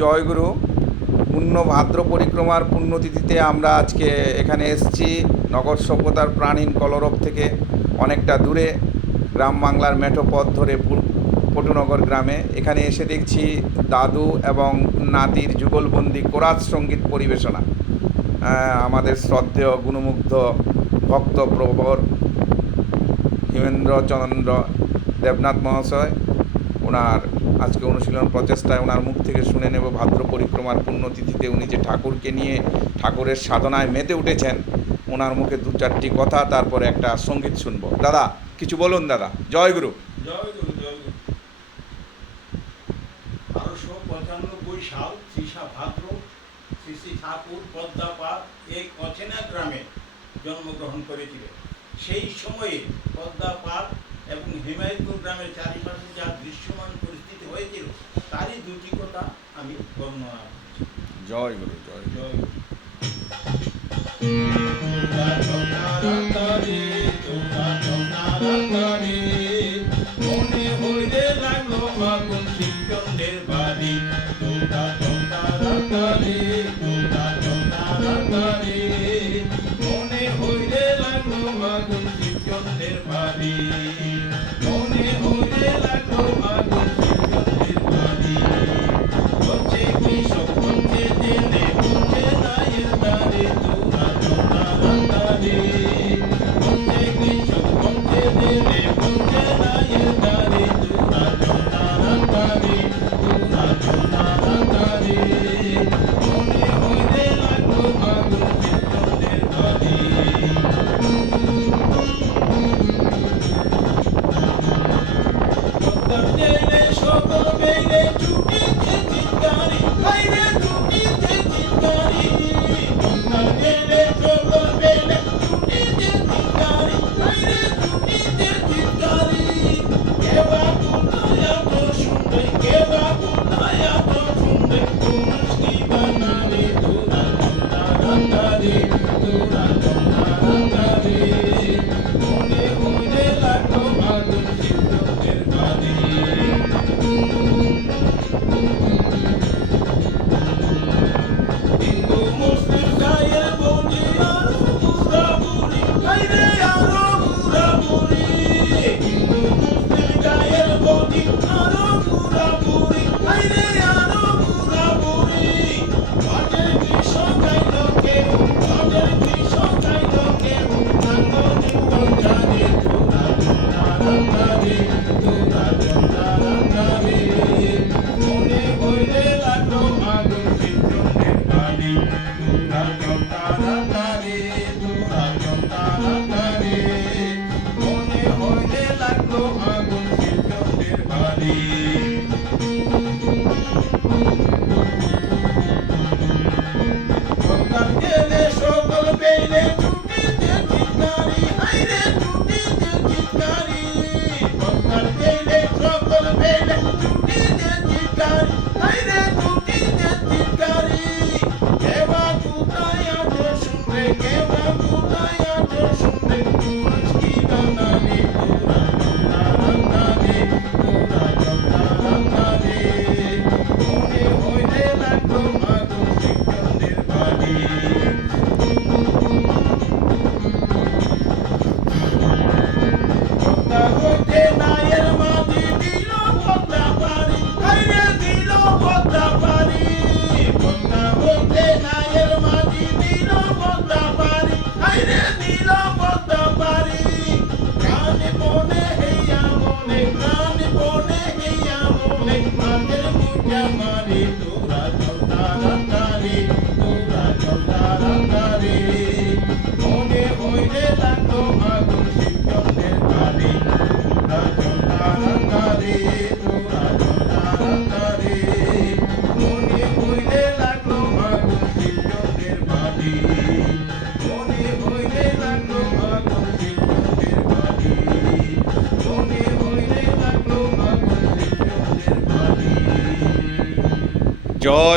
জয়গুরু। পূর্ণ ভাদ্র পরিক্রমার পুণ্যতিথিতে আমরা আজকে এখানে এসেছি নগর সভ্যতার প্রাণহীন কলরব থেকে অনেকটা দূরে, গ্রাম বাংলার মেঠো পথ ধরে পটুনগর গ্রামে। এখানে এসে দেখছি দাদু এবং নাতির যুগলবন্দি কোরাস সঙ্গীত পরিবেশনা। আমাদের শ্রদ্ধেয় গুণমুগ্ধ ভক্তপ্রবর হিমেন্দ্রচন্দ্র দেবনাথ মহাশয়, ওনার আজকে অনুশীলন প্রচেষ্টায় ওনার মুখ থেকে শুনে নেব ভাদ্র পরিক্রমার পুণ্যতিথিতে উনি যে ঠাকুরকে নিয়ে ঠাকুরের সাধনায় মেতে উঠেছেন, ওনার মুখে দু চারটি কথা, তারপরে একটা সঙ্গীত শুনবো। দাদা কিছু বলুন। দাদা জয় গুরু। জয় গুরু, জয় গুরু। 1295 সাল 3 ভাদ্র শ্রী শ্রী ঠাকুর পদ্মাপাড় এক অচেনা গ্রামে জন্মগ্রহণ করেছিলেন। সেই সময়ে পদ্মাপাড় এবং হিমায়তপুর গ্রামের চারিপাশে যা দৃশ্যমান পরিস্থিতি হয়েছিল তারই দুটি কথা আমি বর্ণনা করছি। জয় গুরু, জয় জয় গুরু। মনে হইলে লাগলো আগুন শিবচন্দ্রের বাড়ি, মনে হইলে লাগলো আগুন শিবচন্দ্রের বাড়ি, মনে হইলে লাগলো আগুন শিবচন্দ্রের বাড়ি। বলছে কৃষক বলছে জেনে বলছে নায়ের দাঁড়ে তোরা চন্দ্রারে, বলছে কৃষক বলছে জেনে বলছে নায়ের দাঁড়ে তোরা চন্দ্রারে, তোরা চন্দ্রারে। মনে হইলে লাগলো আগুন শিবচন্দ্রের বাড়ি। জেলে সকল বেলে ছুটিতে চিৎকারি, বাইরে ছুটিতে চিৎকারি, জেলে সকল বেলে ছুটিতে চিৎকারি, বাইরে ছুটিতে চিৎকারি। কেবা কোথায় এত শুনবে, কেবা কোথায় এত শুনবে, মানুষ কি বানারে তোরা চন্দ্রারে, তোরা চন্দ্রারে। মনে হইলে লাগলো আগুন শিবচন্দ্রের বাড়ি। হিন্দু মুসলিম গায়ের বৌদি আরো বুড়া বুড়ি, বাইরে আরো বুড়া বুড়ি, হিন্দু মুসলিম গায়ের বৌদি আরো বুড়া বুড়ি, বাইরে আরো বুড়া বুড়ি। ঘটের কৃষক গাইল কেউ, ঘটের কৃষক গাইল কেউ, নাঙ্গল জীবন জানে তোরা চন্দ্রারে, তোরা চন্দ্রারে। মনে হইলে লাগলো আগুন শিবচন্দ্রের বাড়ি, তোরা চন্দ্রারে, তোরা চন্দ্রারে। মনে হইলে লাগলো আগুন শিবচন্দ্রের বাড়ি। সরকার গেলে সকল পেলে ছুটিতে চিৎকারি, হাইরে ছুটিতে চিৎকারি, সরকার গেলে সকল পেলে ছুটিতে চিৎকারি, হাইরে ছুটিতে চিৎকারি। কেবা কোথায় আছে শুনবে, কেবা কোথায় আছে শুনবে, মানুষ কি বানালে তোরা চন্দ্রারে, তোরা চন্দ্রারে। মনে হইলে লাগলো আগুন শিবচন্দ্রের বাড়ি। পদ্মা হইতে নায়ের মাঝি দিল পদ্মা পারি, হাইরে দিল পদ্মা পারি, পদ্মা হইতে নায়ের মাঝি দিল পদ্মা পারি, হাইরে দিল পদ্মা পারি। প্রাণ বনে হেয়া মনে, প্রাণ বনে হেয়া মনে, মাঝের মুখা মারি তোরা চন্দ্রারে, তোরা চন্দ্রারে। মনে হইলে লাগলো আগুন শিবচন্দ্রের বাড়ি, তোরা চন্দ্রারে, তোরা চন্দ্রারে। মনে হইলে লাগলো আগুন শিবচন্দ্রের বাড়ি, মনে হইলে লাগলো আগুন শিবচন্দ্রের বাড়ি, মনে হইলে লাগলো আগুন শিবচন্দ্রের বাড়ি। জয়।